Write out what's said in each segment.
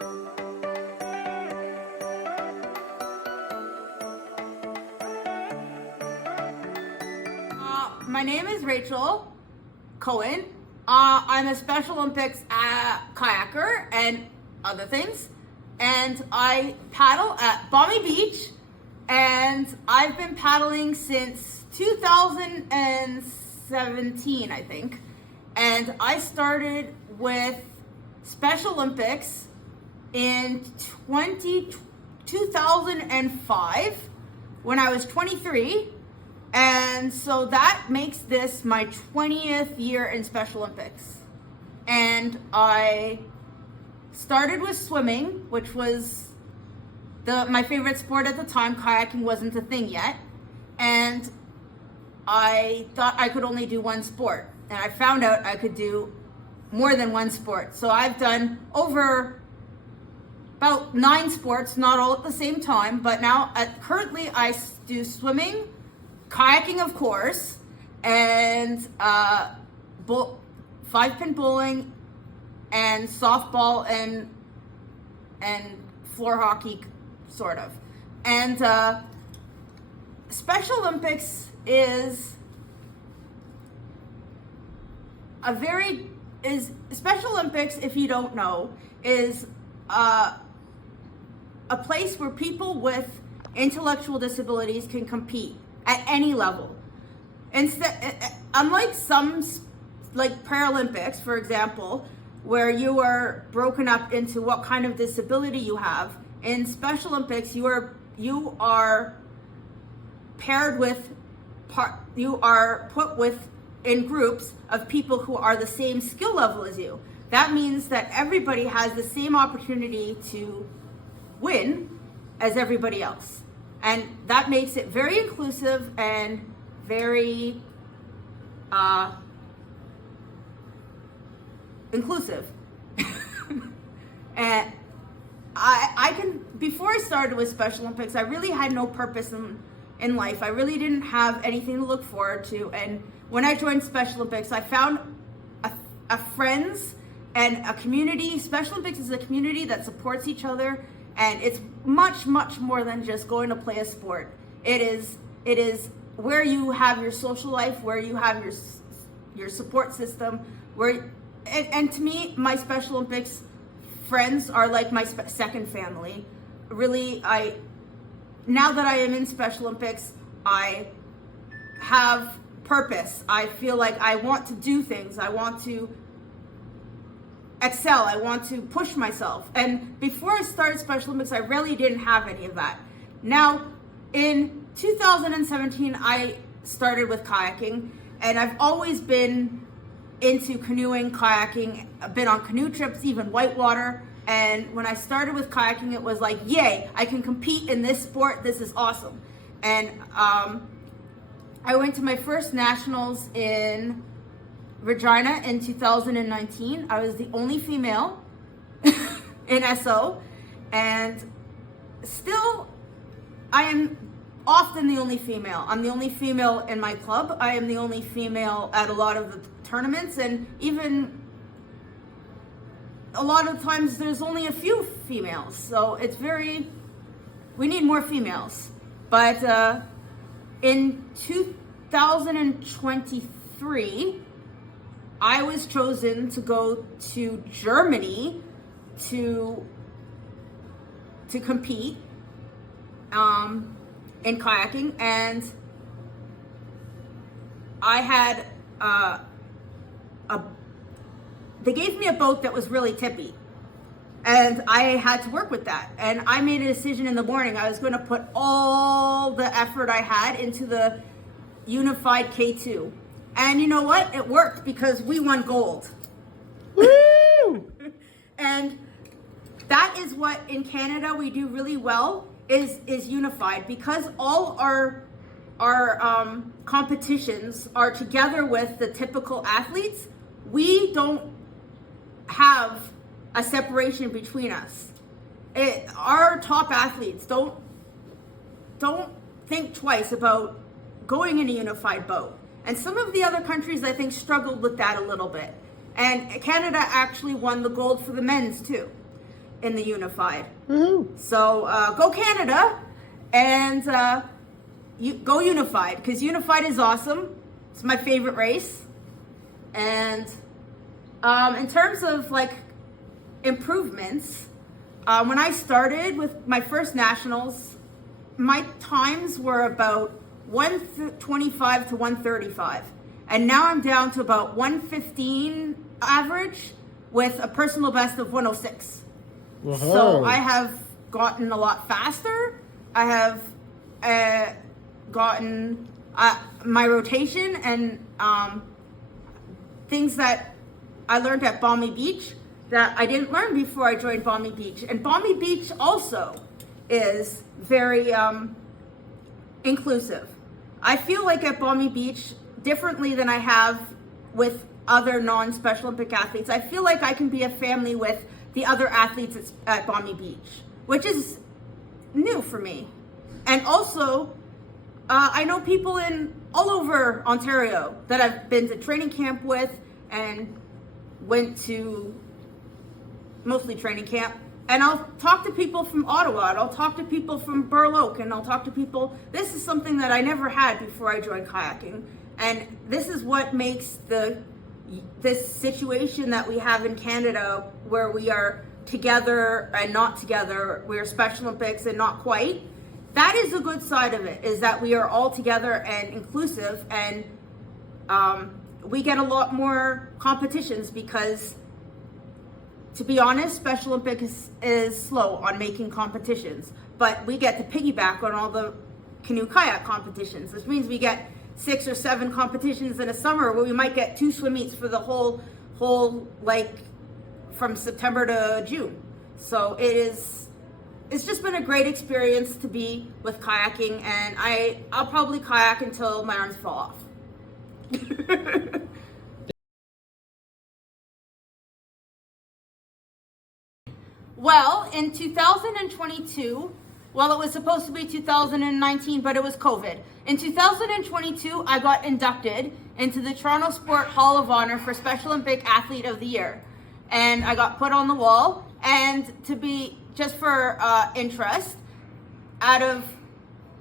My name is Rachel Cohen. I'm a Special Olympics kayaker and other things. And I paddle at Balmy Beach. And I've been paddling since 2017, I think. And I started with Special Olympics in 2005 when I was 23. And so that makes this my 20th year in Special Olympics. And I started with swimming, which was my favorite sport at the time. Kayaking wasn't a thing yet. And I thought I could only do one sport. And I found out I could do more than one sport. So I've done over about 9 sports, not all at the same time. But now, currently, I do swimming, kayaking, of course, and 5-pin bowling, and softball, and floor hockey, sort of. And Special Olympics is Special Olympics, if you don't know, is a place where people with intellectual disabilities can compete at any level. Unlike some, like Paralympics, for example, where you are broken up into what kind of disability you have, in Special Olympics you are paired with you are put in groups of people who are the same skill level as you. That means that everybody has the same opportunity to win as everybody else. And that makes it very inclusive and very inclusive. And before I started with Special Olympics, I really had no purpose in life. I really didn't have anything to look forward to. And when I joined Special Olympics, I found a friends and a community. Special Olympics is a community that supports each other. And it's much, much more than just going to play a sport. It is where you have your social life, where you have your support system. And to me, my Special Olympics friends are like my second family. Really, now that I am in Special Olympics, I have purpose. I feel like I want to do things. I want to excel. I want to push myself. And before I started Special Olympics, I really didn't have any of that. Now, in 2017, I started with kayaking, and I've always been into canoeing, kayaking. I've been on canoe trips, even whitewater. And when I started with kayaking, it was like, yay, I can compete in this sport. This is awesome. And I went to my first nationals in Regina in 2019. I was the only female in SO, and still I am often the only female. I'm the only female in my club. I am the only female at a lot of the tournaments, and even a lot of times there's only a few females. So we need more females. But in 2023, I was chosen to go to Germany to compete in kayaking, and I had they gave me a boat that was really tippy, and I had to work with that. And I made a decision in the morning. I was going to put all the effort I had into the unified K2. And you know what? It worked, because we won gold. Woo! And that is what in Canada we do really well, is unified, because all our competitions are together with the typical athletes. We don't have a separation between us. Our top athletes don't think twice about going in a unified boat. And some of the other countries, I think, struggled with that a little bit. And Canada actually won the gold for the men's too. in the unified. Woohoo! So go Canada and you go unified, because unified is awesome. It's my favorite race. And in terms of like improvements, when I started with my first nationals, my times were about 125 to 135. And now I'm down to about 115 average with a personal best of 106. Whoa. So I have gotten a lot faster. I have gotten my rotation and things that I learned at Balmy Beach that I didn't learn before I joined Balmy Beach. And Balmy Beach also is very inclusive. I feel like at Balmy Beach, differently than I have with other non-Special Olympic athletes, I feel like I can be a family with the other athletes at Balmy Beach, which is new for me. And also, I know people in all over Ontario that I've been to training camp with and went to mostly training camp. And I'll talk to people from Ottawa, and I'll talk to people from Burloak, and I'll talk to people. This is something that I never had before I joined kayaking. And this is what makes this situation that we have in Canada, where we are together and not together, we're Special Olympics and not quite. That is a good side of it, is that we are all together and inclusive, and we get a lot more competitions because, to be honest, Special Olympics is slow on making competitions, but we get to piggyback on all the canoe kayak competitions, which means we get 6 or 7 competitions in a summer where we might get 2 swim meets for the whole like from September to June. So it's just been a great experience to be with kayaking, and I'll probably kayak until my arms fall off. Well, in 2022, well, it was supposed to be 2019, but it was COVID. In 2022, I got inducted into the Toronto Sport Hall of Honor for Special Olympic Athlete of the Year. And I got put on the wall. And to be, just for interest, out of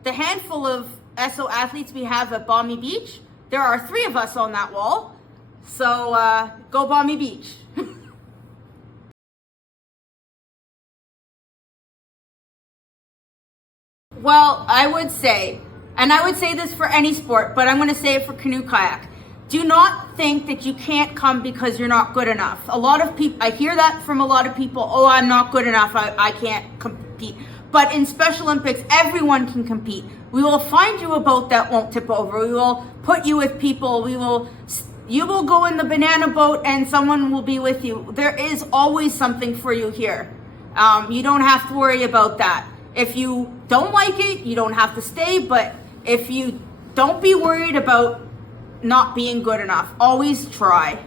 the handful of SO athletes we have at Balmy Beach, there are 3 of us on that wall. So go Balmy Beach. Well, I would say, and I would say this for any sport, but I'm going to say it for canoe kayak. Do not think that you can't come because you're not good enough. A lot of people, I hear that from a lot of people, oh, I'm not good enough, I can't compete. But in Special Olympics, everyone can compete. We will find you a boat that won't tip over. We will put you with people. You will go in the banana boat and someone will be with you. There is always something for you here. You don't have to worry about that. If you don't like it, you don't have to stay, but if you don't be worried about not being good enough, always try.